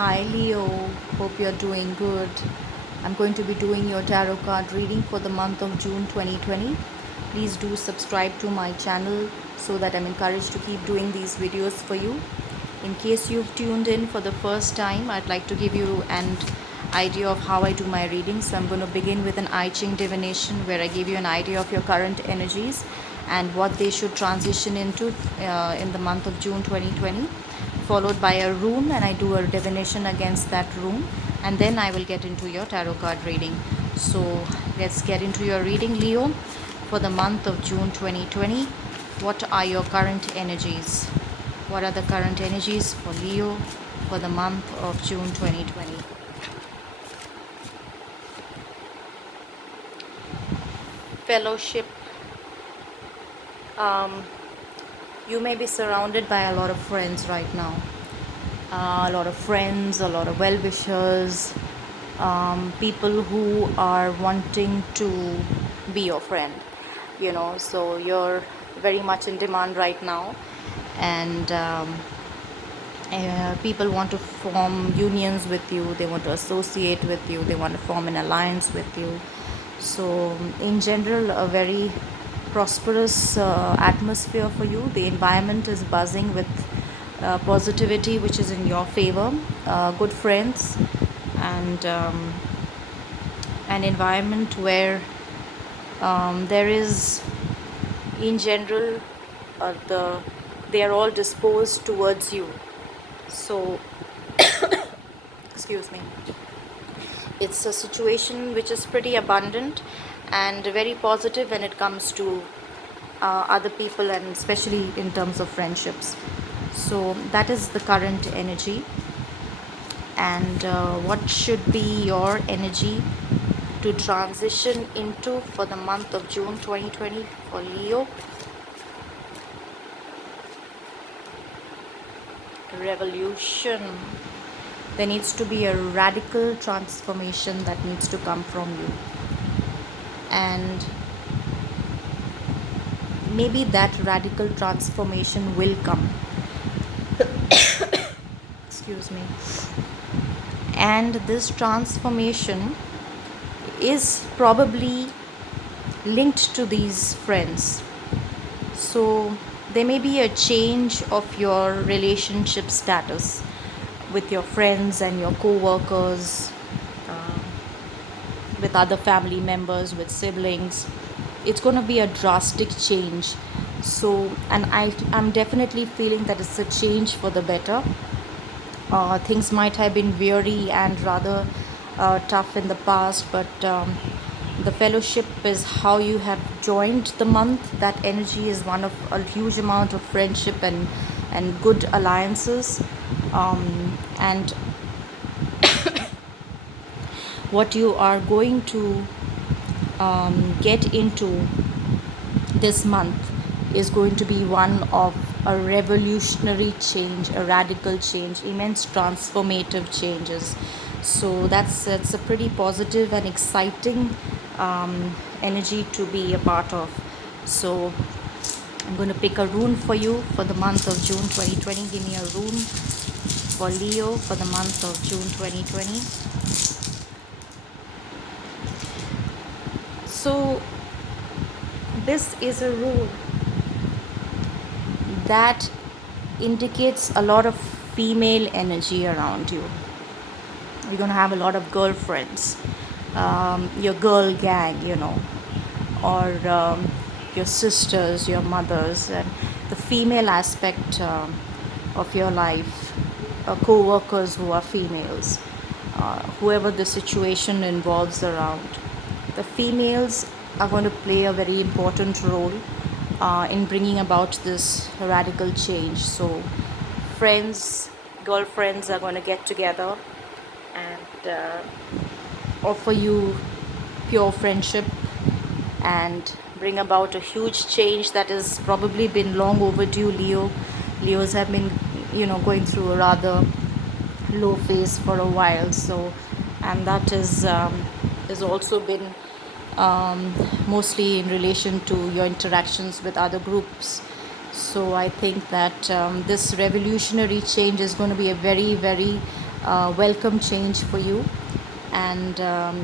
Hi Leo, hope you're doing good. I'm going to be doing your tarot card reading for the month of June 2020. Please do subscribe to my channel so that I'm encouraged to keep doing these videos for you. In case you've tuned in for the first time, I'd like to give you an idea of how I do my readings. So I'm going to begin with an I Ching divination where I give you an idea of your current energies and what they should transition into in the month of June 2020, followed by a rune, and I do a divination against that rune, and then I will get into your tarot card reading. So let's get into your reading, Leo, for the month of June 2020. What are your current energies? What are the current energies for Leo for the month of June 2020? Fellowship. You may be surrounded by a lot of friends right now. A lot of friends, a lot of well-wishers, people who are wanting to be your friend, so you're very much in demand right now, and people want to form unions with you, they want to associate with you, they want to form an alliance with you. So in general, a very prosperous atmosphere for you. The environment is buzzing with positivity, which is in your favor. Good friends, and an environment where there is, in general, they are all disposed towards you. So excuse me, it's a situation which is pretty abundant and very positive when it comes to other people, and especially in terms of friendships. So that is the current energy. And what should be your energy to transition into for the month of June 2020 for Leo? Revolution. There needs to be a radical transformation that needs to come from you, and maybe that radical transformation will come. Excuse me. And this transformation is probably linked to these friends. So there may be a change of your relationship status with your friends and your co-workers, with other family members, with siblings. It's going to be a drastic change. So, and I'm definitely feeling that it's a change for the better. Things might have been weary and rather tough in the past, but the fellowship is how you have joined the month. That energy is one of a huge amount of friendship and good alliances. And what you are going to get into this month is going to be one of a revolutionary change, a radical change, immense transformative changes. So it's a pretty positive and exciting energy to be a part of. So I'm going to pick a rune for you for the month of June 2020. Give me a rune for Leo for the month of June 2020. So this is a rune that indicates a lot of female energy around you. You're going to have a lot of girlfriends, your girl gang, or your sisters, your mothers, and the female aspect of your life, co-workers who are females, whoever the situation involves around. The females are going to play a very important role in bringing about this radical change. So friends, girlfriends are going to get together and offer you pure friendship and bring about a huge change that has probably been long overdue. Leos have been going through a rather low phase for a while. So, and that is also been mostly in relation to your interactions with other groups. So I think that this revolutionary change is going to be a very, very welcome change for you. And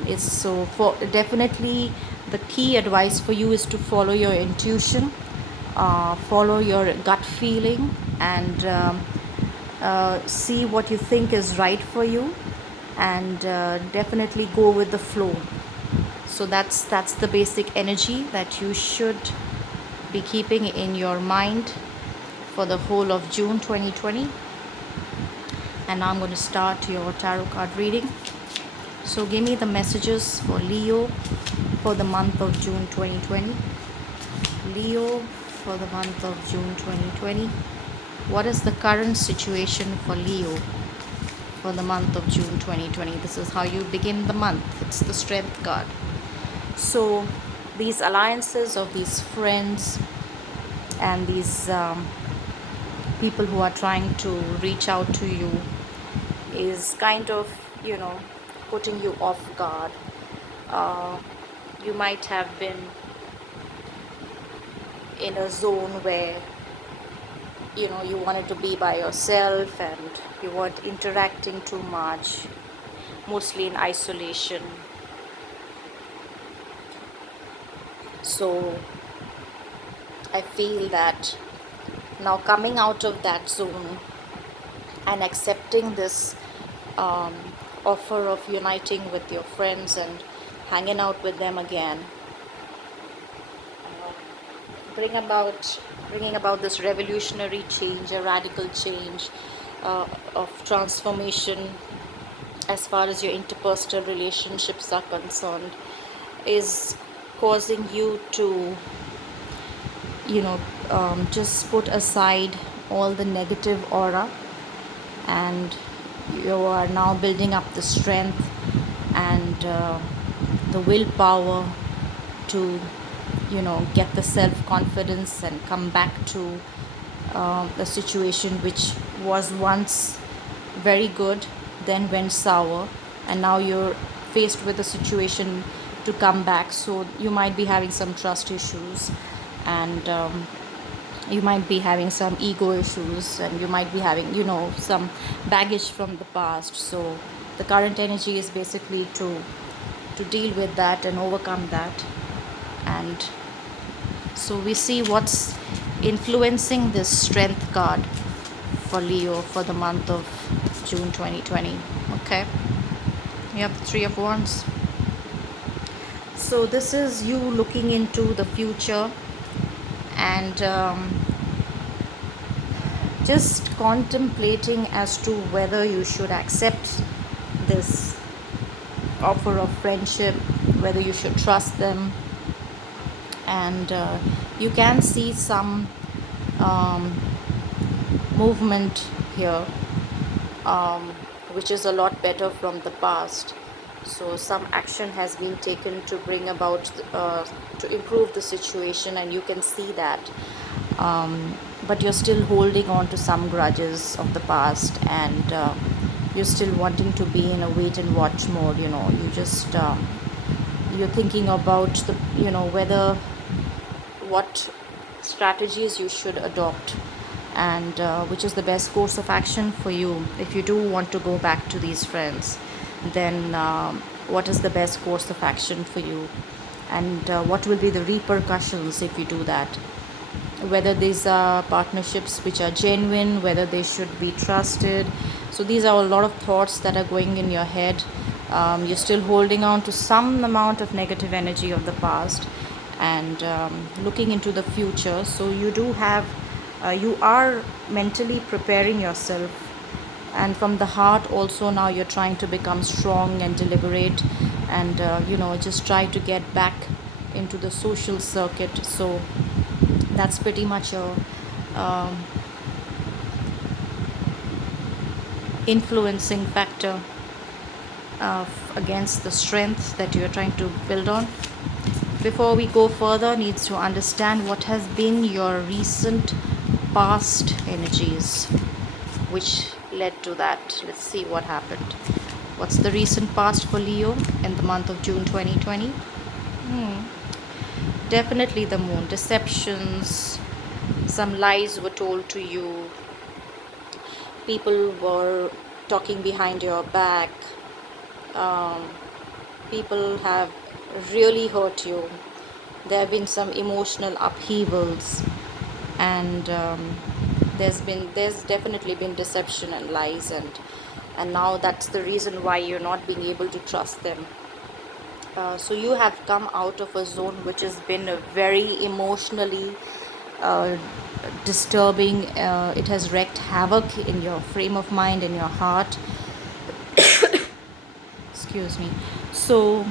it's so for definitely the key advice for you is to follow your intuition, follow your gut feeling, and see what you think is right for you, and definitely go with the flow. So that's the basic energy that you should be keeping in your mind for the whole of June 2020. And now I'm going to start your tarot card reading. So give me the messages for Leo for the month of June 2020. Leo for the month of June 2020. What is the current situation for Leo for the month of June 2020? This is how you begin the month. It's the Strength card. So these alliances of these friends and these people who are trying to reach out to you is kind of, putting you off guard. Uh, you might have been in a zone where you wanted to be by yourself and you weren't interacting too much, mostly in isolation. So I feel that now coming out of that zone and accepting this offer of uniting with your friends and hanging out with them again, bringing about this revolutionary change, a radical change of transformation as far as your interpersonal relationships are concerned, is causing you to just put aside all the negative aura, and you are now building up the strength and the willpower to get the self-confidence and come back to the situation which was once very good, then went sour, and now you're faced with a situation to come back. So you might be having some trust issues, and you might be having some ego issues, and you might be having some baggage from the past. So the current energy is basically to deal with that and overcome that. And so we see what's influencing this Strength card for Leo for the month of June 2020. Okay, you have the Three of Wands. So this is you looking into the future and just contemplating as to whether you should accept this offer of friendship, whether you should trust them. And you can see some movement here, which is a lot better from the past. So some action has been taken to bring about to improve the situation, and you can see that, but you're still holding on to some grudges of the past, and you're still wanting to be in a wait and watch mode. You just you're thinking about the whether what strategies you should adopt, and which is the best course of action for you. If you do want to go back to these friends, then what is the best course of action for you, and what will be the repercussions if you do that, whether these are partnerships which are genuine, whether they should be trusted. So these are a lot of thoughts that are going in your head. You're still holding on to some amount of negative energy of the past, and looking into the future. So you do have you are mentally preparing yourself, and from the heart also now you're trying to become strong and deliberate, and just try to get back into the social circuit. So that's pretty much a influencing factor against the strength that you're trying to build on. Before we go further, needs to understand what has been your recent past energies which led to that. Let's see what happened. What's the recent past for Leo in the month of June 2020? Definitely the Moon. Deceptions, some lies were told to you. People were talking behind your back. Um, People have really hurt you. There have been some emotional upheavals, and there's definitely been deception and lies, and now that's the reason why you're not being able to trust them. So you have come out of a zone which has been a very emotionally uh, disturbing. It has wreaked havoc in your frame of mind, in your heart. Excuse me. So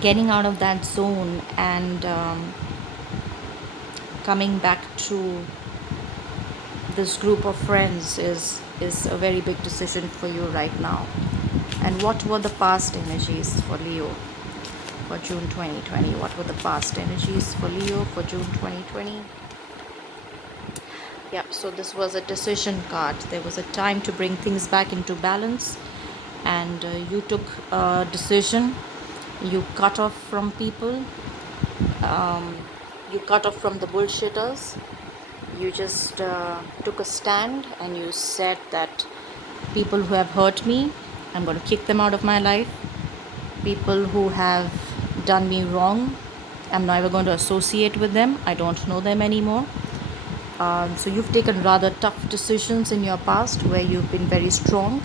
getting out of that zone and coming back to this group of friends is a very big decision for you right now. And what were the past energies for Leo for June 2020? What were the past energies for Leo for June 2020? Yep, so this was a decision card. There was a time to bring things back into balance, and you took a decision. You cut off from people, um, you cut off from the bullshitters. You just took a stand and you said that people who have hurt me, I'm going to kick them out of my life. People who have done me wrong, I'm never going to associate with them. I don't know them anymore. So you've taken rather tough decisions in your past where you've been very strong,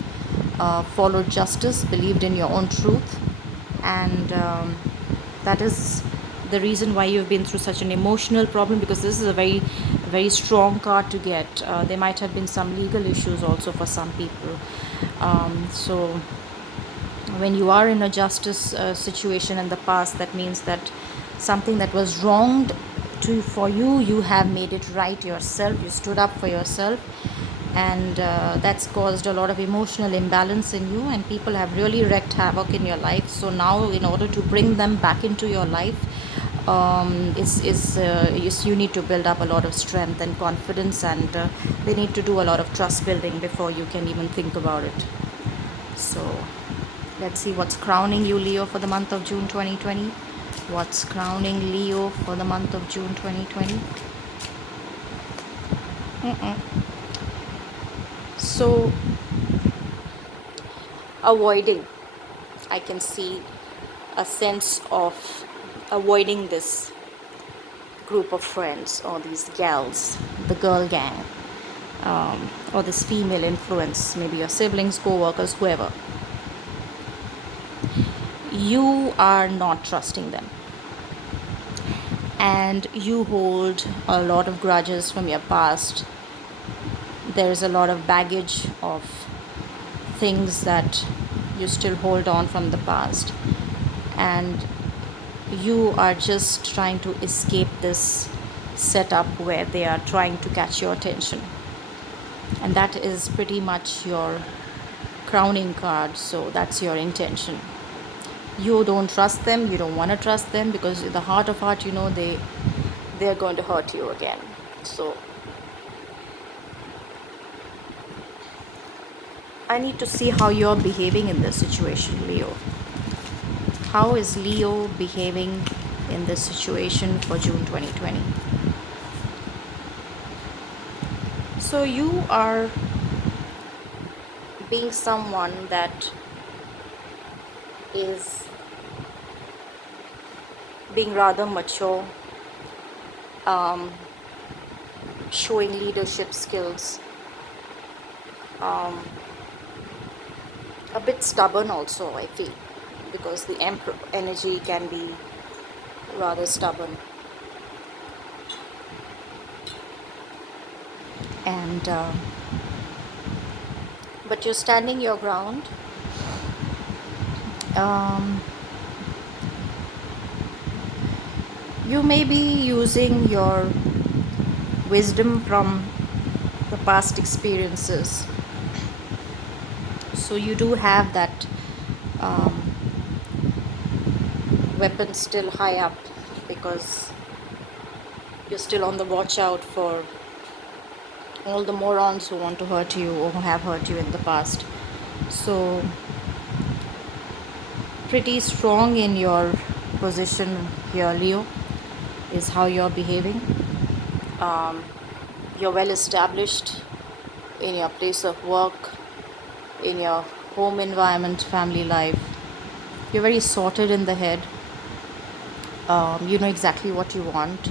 followed justice, believed in your own truth, and that is the reason why you've been through such an emotional problem, because this is a very strong card to get. There might have been some legal issues also for some people. So when you are in a justice situation in the past, that means that something that was wronged to for you, you have made it right yourself. You stood up for yourself, and that's caused a lot of emotional imbalance in you, and people have really wreaked havoc in your life. So now, in order to bring them back into your life, you need to build up a lot of strength and confidence, and they need to do a lot of trust building before you can even think about it. So let's see what's crowning you, Leo, for the month of June 2020. What's crowning Leo for the month of June 2020? So, avoiding. I can see a sense of avoiding this group of friends or these gals, the girl gang, or this female influence, maybe your siblings, co-workers, whoever. You are not trusting them, and you hold a lot of grudges from your past. There's a lot of baggage of things that you still hold on from the past, and you are just trying to escape this setup where they are trying to catch your attention, and that is pretty much your crowning card. So that's your intention. You don't trust them, you don't want to trust them, because in the heart of heart, you know they're going to hurt you again. So I need to see how you're behaving in this situation, Leo. How is Leo behaving in this situation for June 2020? So you are being someone that is being rather mature, showing leadership skills, a bit stubborn also, I feel, because the Emperor energy can be rather stubborn. And but you're standing your ground. You may be using your wisdom from the past experiences. So you do have that weapon still high up, because you're still on the watch out for all the morons who want to hurt you or who have hurt you in the past. So pretty strong in your position here, Leo, is how you're behaving. You're well established in your place of work. in your home environment, family life. You're very sorted in the head. You know exactly what you want.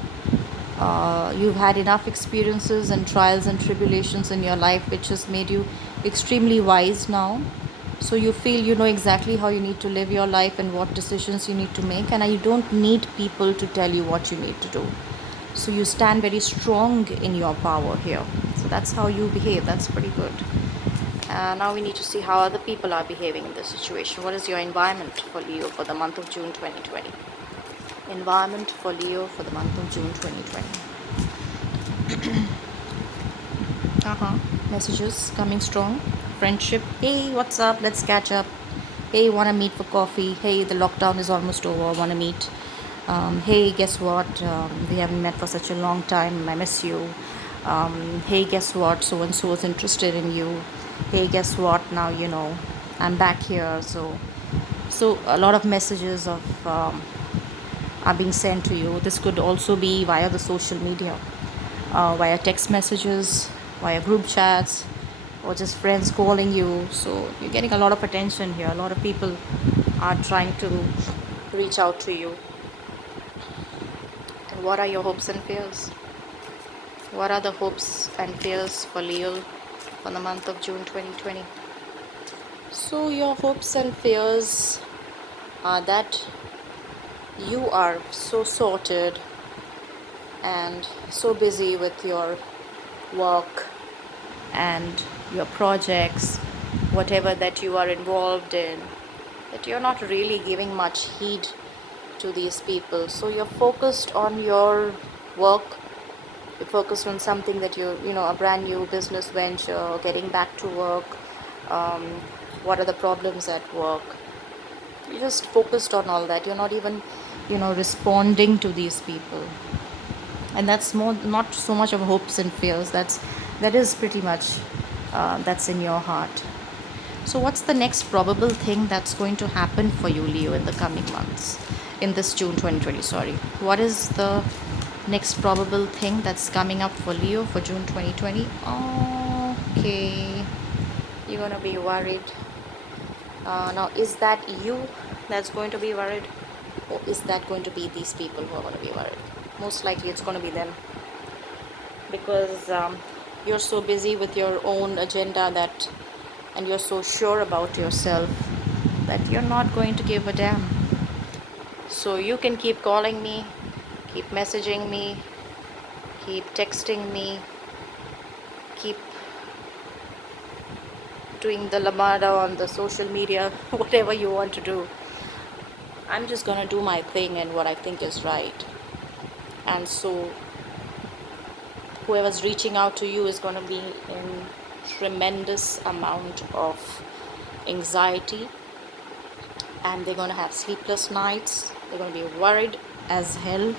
You've had enough experiences and trials and tribulations in your life, which has made you extremely wise now. So you feel you know exactly how you need to live your life and what decisions you need to make, and you don't need people to tell you what you need to do. So you stand very strong in your power here. So that's how you behave. That's pretty good. Now we need to see how other people are behaving in this situation. What is your environment for Leo for the month of June 2020? Environment for Leo for the month of June 2020. Messages coming strong. Friendship. Hey, what's up? Let's catch up. Hey, wanna meet for coffee? Hey, the lockdown is almost over. Wanna meet? Hey, guess what? We haven't met for such a long time. I miss you. Hey, guess what? So and so is interested in you. Hey, guess what? Now you know I'm back here. So a lot of messages are being sent to you. This could also be via the social media, via text messages, via group chats, or just friends calling you. So you're getting a lot of attention here. A lot of people are trying to reach out to you. And what are your hopes and fears? What are the hopes and fears for Leo for the month of June 2020? So your hopes and fears are that you are so sorted and so busy with your work and your projects, whatever that you are involved in, that you're not really giving much heed to these people. So you're focused on your work, you're focused on something that you know, a brand new business venture, getting back to work, um, what are the problems at work. You're just focused on all that. You're not even, responding to these people. And that's more not so much of hopes and fears. That is pretty much that's in your heart. So what's the next probable thing that's going to happen for you, Leo, in the coming months, in this June 2020? Sorry, what is the next probable thing that's coming up for Leo for June 2020? Okay, you're gonna be worried. Now, is that you that's going to be worried, or is that going to be these people who are going to be worried? Most likely it's going to be them, because you're so busy with your own agenda and you're so sure about yourself that you're not going to give a damn. So you can keep calling me, keep messaging me, keep texting me, keep doing the lamada on the social media, whatever you want to do. I'm just gonna do my thing and what I think is right. And so whoever's reaching out to you is going to be in tremendous amount of anxiety, and they're going to have sleepless nights. They're going to be worried as hell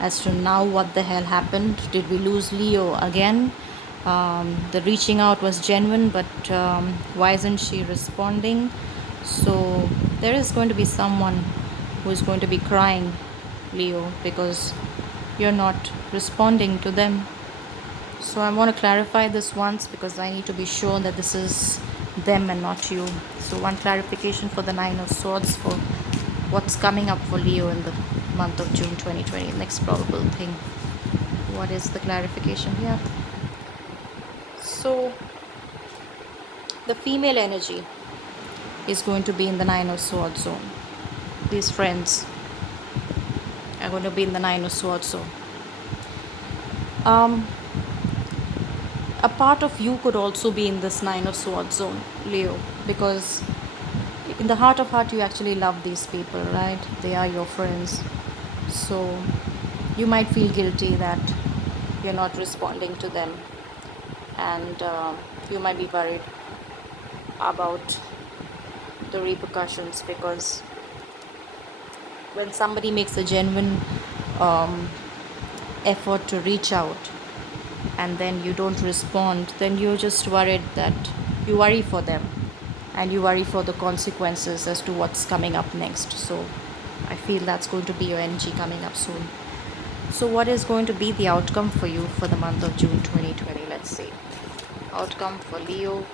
as to now what the hell happened. Did we lose Leo again? The reaching out was genuine, but why isn't she responding? So there is going to be someone who is going to be crying, Leo, because you're not responding to them. So I want to clarify this once, because I need to be sure that this is them and not you. So one clarification for the Nine of Swords for what's coming up for Leo in the month of June 2020. Next probable thing. What is the clarification here? So the female energy is going to be in the Nine of Swords zone. These friends are going to be in the Nine of Swords zone. A part of you could also be in this Nine of Swords zone, Leo, because in the heart of heart you actually love these people, right? They are your friends. So you might feel guilty that you're not responding to them, and you might be worried about the repercussions, because when somebody makes a genuine effort to reach out and then you don't respond, then you're just worried that you worry for them and you worry for the consequences as to what's coming up next. So I feel that's going to be your energy coming up soon. So what is going to be the outcome for you for the month of June 2020? Let's see. Outcome for Leo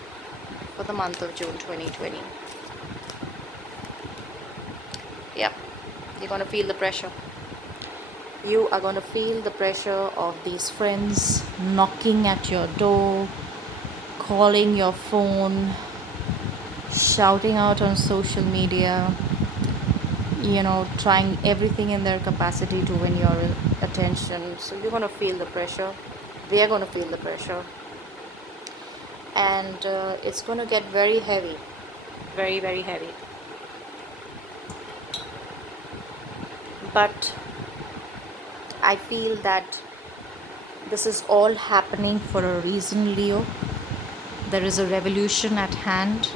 for the month of June 2020. Yep, you're going to feel the pressure. You are going to feel the pressure of these friends knocking at your door, calling your phone, shouting out on social media, trying everything in their capacity to win your attention. So you're going to feel the pressure. They are going to feel the pressure. And it's going to get very heavy. Very, very heavy. But I feel that this is all happening for a reason, Leo. There is a revolution at hand.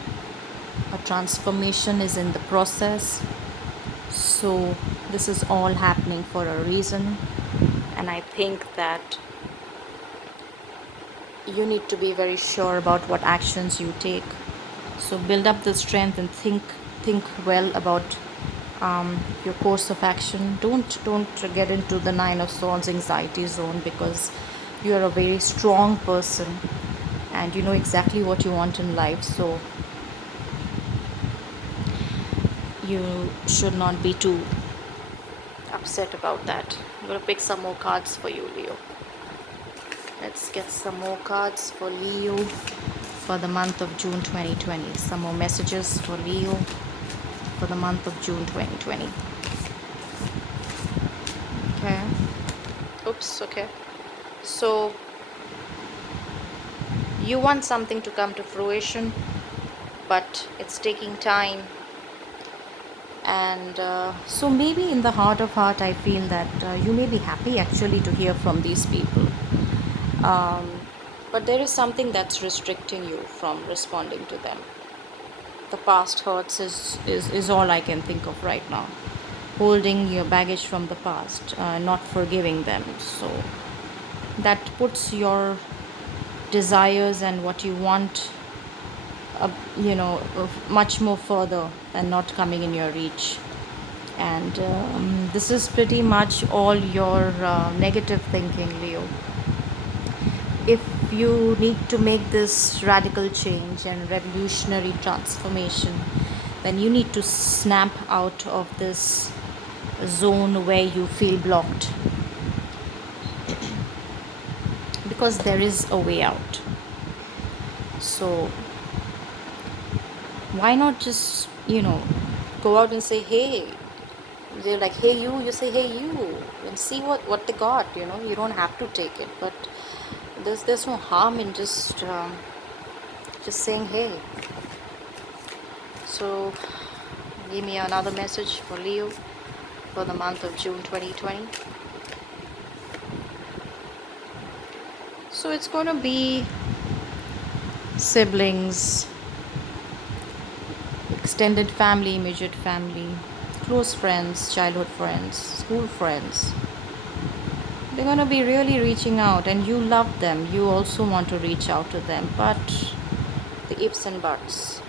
A transformation is in the process. So this is all happening for a reason. And I think that you need to be very sure about what actions you take. So build up the strength and think well about your course of action. Don't get into the Nine of Swords anxiety zone, because you are a very strong person and you know exactly what you want in life. So you should not be too upset about that. I'm going to pick some more cards for you, Leo. Let's get some more cards for Leo for the month of June 2020. Some more messages for Leo for the month of June 2020. Okay. Oops, okay. So you want something to come to fruition, but it's taking time. And so maybe in the heart of heart, I feel that you may be happy actually to hear from these people. But there is something that's restricting you from responding to them. The past hurts is all I can think of right now. Holding your baggage from the past, not forgiving them. So that puts your desires and what you want, much more further and not coming in your reach. And this is pretty much all your negative thinking, Leo. If you need to make this radical change and revolutionary transformation, then you need to snap out of this zone where you feel blocked, because there is a way out. So why not just go out and say, hey. They're like, hey you say hey you, and see what they got. You don't have to take it, but there's no harm in just saying hey. So give me another message for Leo for the month of June 2020. So it's going to be siblings, extended family, immediate family, close friends, childhood friends, school friends. They're going to be really reaching out, and you love them. You also want to reach out to them, but the ifs and buts,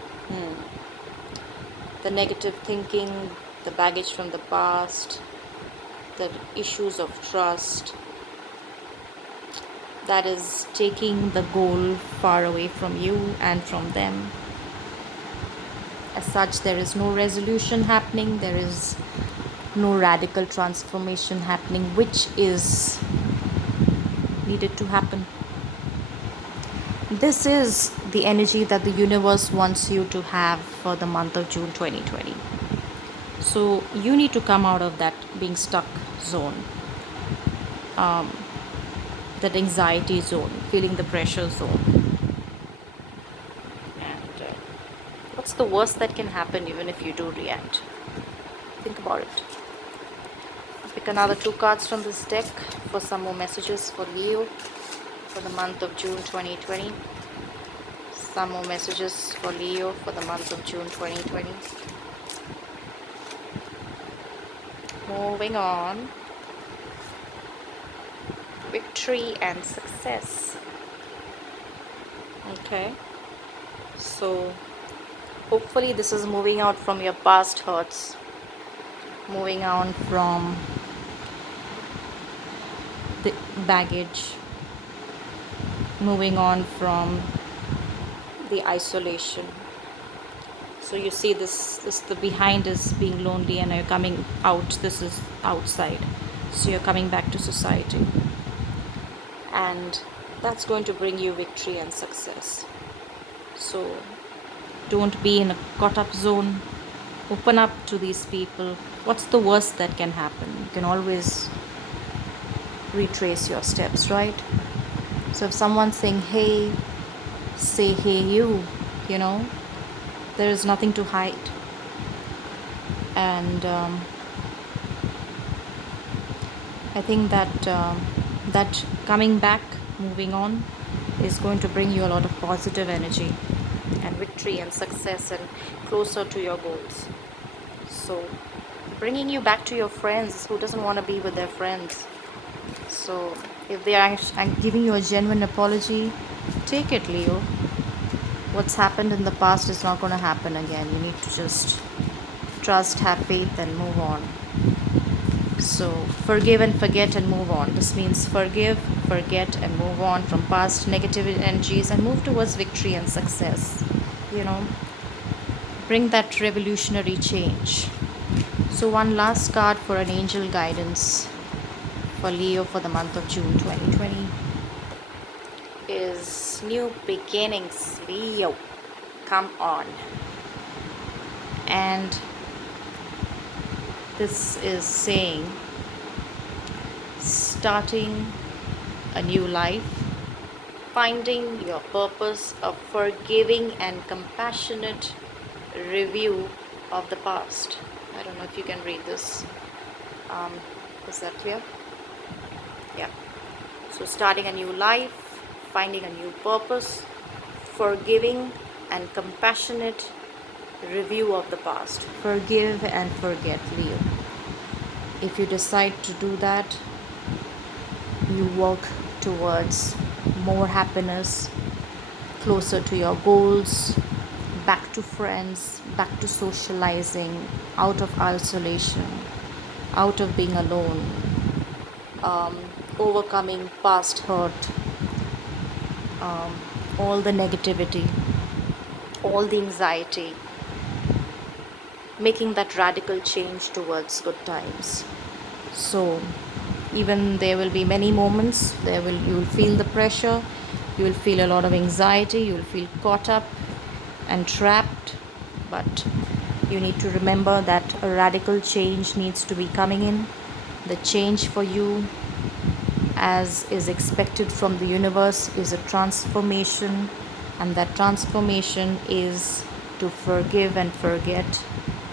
the negative thinking, the baggage from the past, the issues of trust, that is taking the goal far away from you and from them. As such, there is no resolution happening, there is no radical transformation happening, which is needed to happen. This is the energy that the universe wants you to have for the month of June 2020. So you need to come out of that being stuck zone, that anxiety zone, feeling the pressure zone. And what's the worst that can happen even if you do react? Think about it. Pick another 2 cards from this deck for some more messages for Leo for the month of June 2020. Some more messages for Leo for the month of June 2020. Moving on. Victory and success. Okay. So hopefully this is moving out from your past hurts. Moving on from the baggage, moving on from the isolation. So you see this the behind is being lonely and you're coming out. This is outside. So you're coming back to society. And that's going to bring you victory and success. So don't be in a caught up zone. Open up to these people. What's the worst that can happen? You can always retrace your steps, right? So if someone's saying hey, say hey you know, there is nothing to hide. And I think that coming back, moving on, is going to bring you a lot of positive energy and victory and success and closer to your goals. So bringing you back to your friends. Who doesn't want to be with their friends? So if they are giving you a genuine apology, take it, Leo. What's happened in the past is not going to happen again. You need to just trust, have faith, and move on. So forgive and forget and move on. This means forgive, forget, and move on from past negative energies and move towards victory and success. You know, bring that revolutionary change. So one last card for an angel guidance for Leo for the month of June 2020 is new beginnings. Leo, come on. And this is saying starting a new life, finding your purpose, a forgiving and compassionate review of the past. I don't know if you can read this. Is that clear? Yeah. So starting a new life, finding a new purpose, forgiving and compassionate review of the past. Forgive and forget, Leo. If you decide to do that, you work towards more happiness, closer to your goals, back to friends, back to socializing, out of isolation, out of being alone, overcoming past hurt, all the negativity, all the anxiety, making that radical change towards good times. So even there will be many moments, you will feel the pressure, you will feel a lot of anxiety, you will feel caught up and trapped, but you need to remember that a radical change needs to be coming in. The change for you, as is expected from the universe, is a transformation, and that transformation is to forgive and forget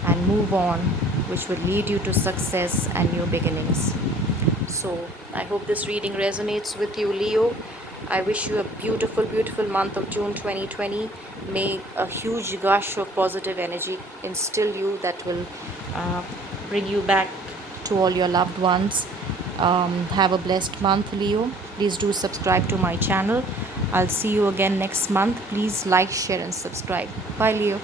and move on, which will lead you to success and new beginnings. So I hope this reading resonates with you, Leo. I wish you a beautiful, beautiful month of June 2020. May a huge gush of positive energy instill you that will bring you back to all your loved ones. Have a blessed month, Leo. Please do subscribe to my channel. I'll see you again next month. Please like, share, and subscribe. Bye, Leo.